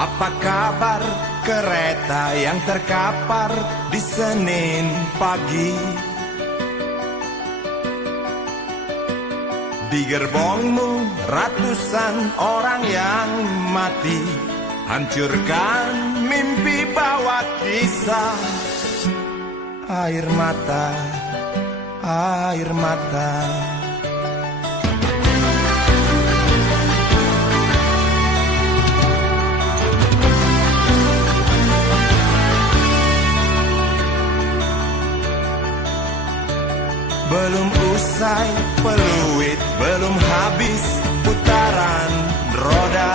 Apa kabar kereta yang terkapar di Senin pagi? Di gerbongmu ratusan orang yang mati, hancurkan mimpi bawa kisah. Air mata, air mata. Belum usai peluit, belum habis putaran roda,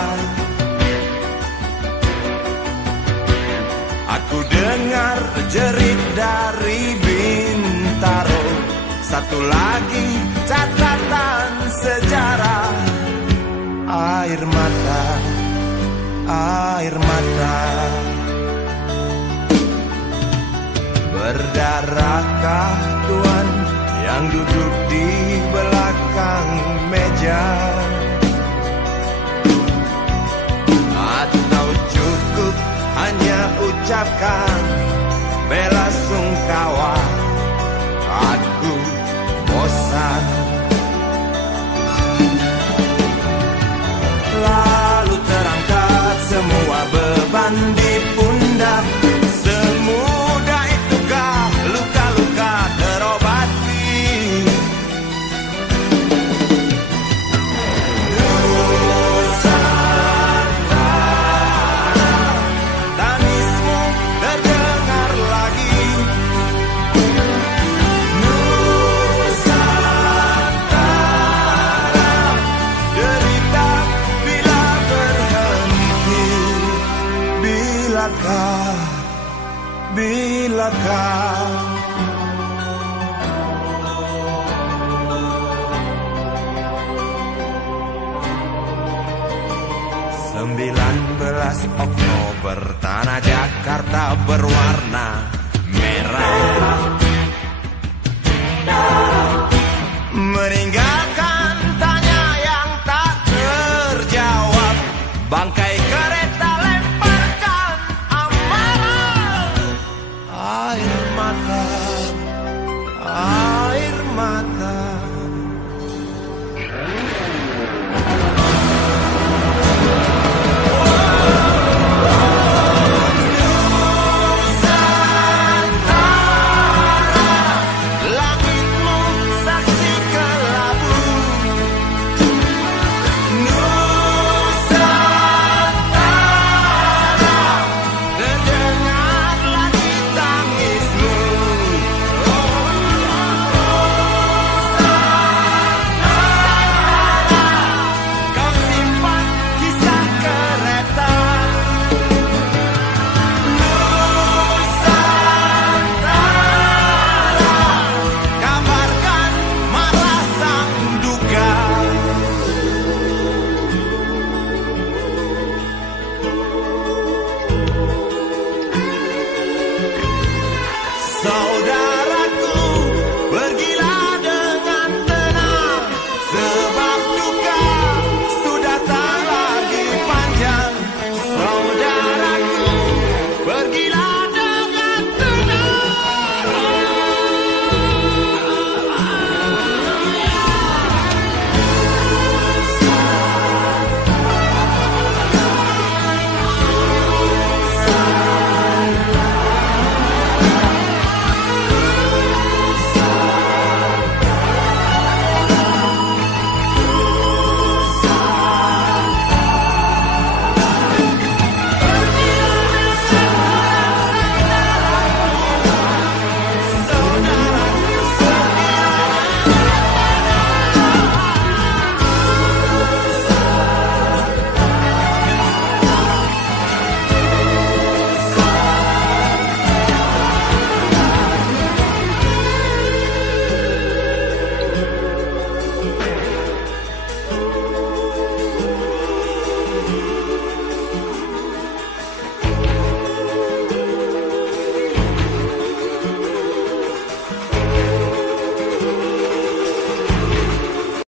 aku dengar jerit dari Bintaro. Satu lagi catatan sejarah. Air mata, air mata. Berdarahkah Tuhan yang duduk di belakang meja? Atau cukup hanya ucapkan bela sungkawa? Aku bosan. Lalu terangkat semua beban di pundak. Semudah itukah luka-luka terobati? Tangismu terdengar lagi. Nusantara, derita bila berhenti. Bilakah 19 Oktober, tanah Jakarta berwarna merah. Meninggal